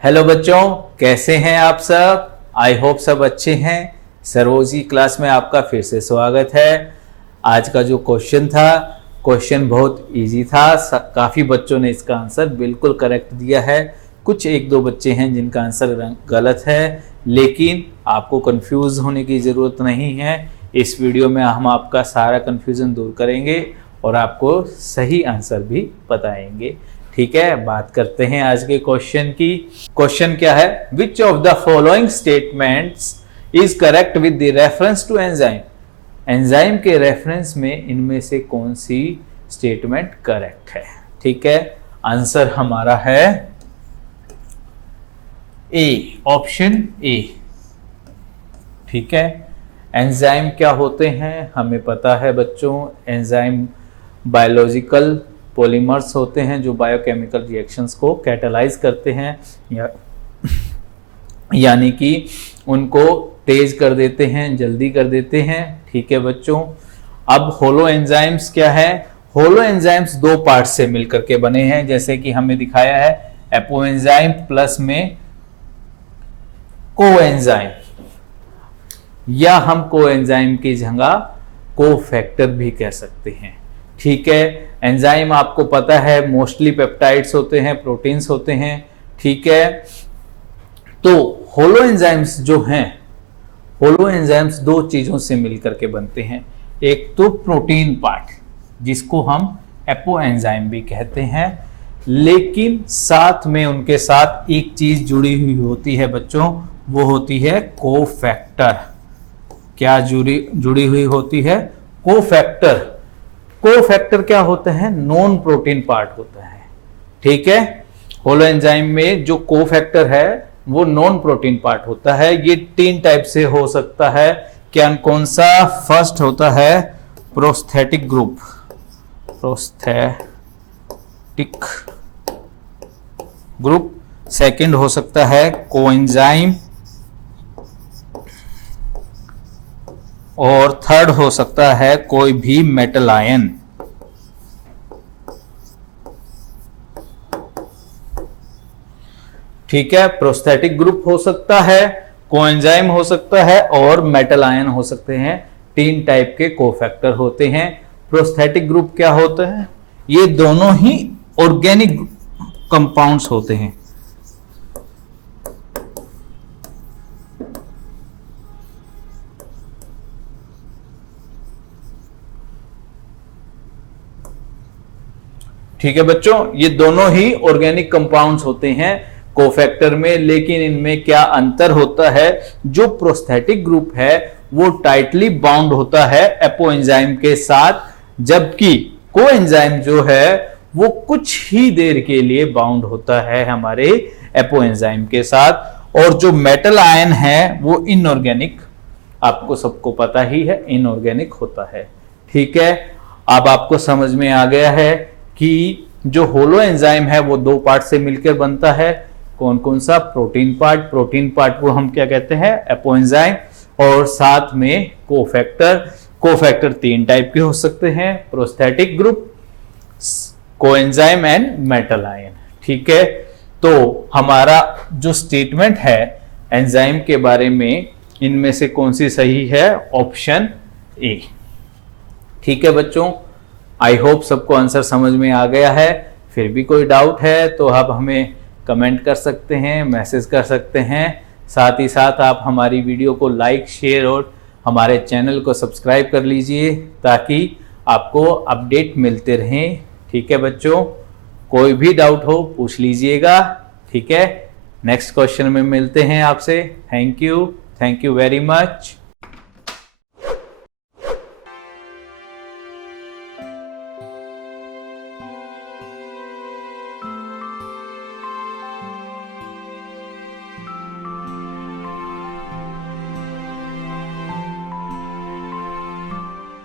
Hello बच्चों, कैसे हैं आप सब। आई होप सब अच्छे हैं। सरोजी क्लास में आपका फिर से स्वागत है। आज का जो क्वेश्चन था, क्वेश्चन बहुत इजी था। काफ़ी बच्चों ने इसका आंसर बिल्कुल करेक्ट दिया है। कुछ एक दो बच्चे हैं जिनका आंसर गलत है, लेकिन आपको कंफ्यूज होने की ज़रूरत नहीं है। इस वीडियो में हम आपका सारा कंफ्यूजन दूर करेंगे और आपको सही आंसर भी बताएंगे। ठीक है, बात करते हैं आज के क्वेश्चन की। क्वेश्चन क्या है? Which of the following statements is correct with the reference to enzyme. Enzyme के रेफरेंस में इनमें से कौन सी स्टेटमेंट करेक्ट है? ठीक है, आंसर हमारा है ए, ऑप्शन ए। ठीक है, एंजाइम क्या होते हैं हमें पता है बच्चों। एंजाइम बायोलॉजिकल पॉलीमर्स होते हैं जो बायोकेमिकल रिएक्शंस को कैटालाइज करते हैं, यानी कि उनको तेज कर देते हैं, जल्दी कर देते हैं। ठीक है बच्चों, अब होलो एंजाइम्स क्या है? होलो एंजाइम्स दो पार्ट से मिलकर के बने हैं, जैसे कि हमें दिखाया है एपो एंजाइम प्लस में कोएंजाइम, या हम कोएंजाइम की जगह कोफैक्टर भी कह सकते हैं। ठीक है, एंजाइम आपको पता है मोस्टली पेप्टाइड्स होते हैं, प्रोटीन्स होते हैं। ठीक है, तो होलो एंजाइम्स जो हैं, होलो एंजाइम्स दो चीजों से मिलकर के बनते हैं। एक तो प्रोटीन पार्ट जिसको हम एपो एंजाइम भी कहते हैं, लेकिन साथ में उनके साथ एक चीज जुड़ी हुई होती है बच्चों, वो होती है कोफैक्टर। क्या जुड़ी हुई होती है? कोफैक्टर। कोफैक्टर क्या होता है? नॉन प्रोटीन पार्ट होता है। ठीक है, होलो एंजाइम में जो कोफैक्टर है वो नॉन प्रोटीन पार्ट होता है। ये तीन टाइप से हो सकता है। क्या कौन सा? फर्स्ट होता है prosthetic group, prosthetic group. Second हो सकता है कोएंजाइम, और थर्ड हो सकता है कोई भी मेटल आयन। ठीक है, प्रोस्थेटिक ग्रुप हो सकता है, कोएंजाइम हो सकता है, और मेटल आयन हो सकते हैं। तीन टाइप के कोफैक्टर होते हैं। प्रोस्थेटिक ग्रुप क्या होता है? ये दोनों ही ऑर्गेनिक कंपाउंड्स होते हैं। ठीक है बच्चों, ये दोनों ही ऑर्गेनिक कंपाउंड्स होते हैं कोफैक्टर में, लेकिन इनमें क्या अंतर होता है? जो प्रोस्थेटिक ग्रुप है वो टाइटली बाउंड होता है एपो एंजाइम के साथ, जबकि कोएंजाइम जो है वो कुछ ही देर के लिए बाउंड होता है हमारे एपो एंजाइम के साथ। और जो मेटल आयन है वो इनऑर्गेनिक, आपको सबको पता ही है, इनऑर्गेनिक होता है। ठीक है, अब आपको समझ में आ गया है कि जो होलो एंजाइम है वो दो पार्ट से मिलकर बनता है। कौन कौन सा? Protein part. प्रोटीन पार्ट को हम क्या कहते हैं? Apo enzyme. और साथ में कोफैक्टर। कोफैक्टर तीन टाइप के हो सकते हैं, prosthetic group, coenzyme and metal ion. ठीक है, तो हमारा जो स्टेटमेंट है एंजाइम के बारे में, इनमें से कौन सी सही है? Option A. ठीक है बच्चों, आई होप सबको आंसर समझ में आ गया है। फिर भी कोई डाउट है तो आप हमें कमेंट कर सकते हैं, मैसेज कर सकते हैं। साथ ही साथ आप हमारी वीडियो को लाइक, शेयर और हमारे चैनल को सब्सक्राइब कर लीजिए ताकि आपको अपडेट मिलते रहें। ठीक है बच्चों, कोई भी डाउट हो पूछ लीजिएगा। ठीक है, नेक्स्ट क्वेश्चन में मिलते हैं आपसे। Thank you very much.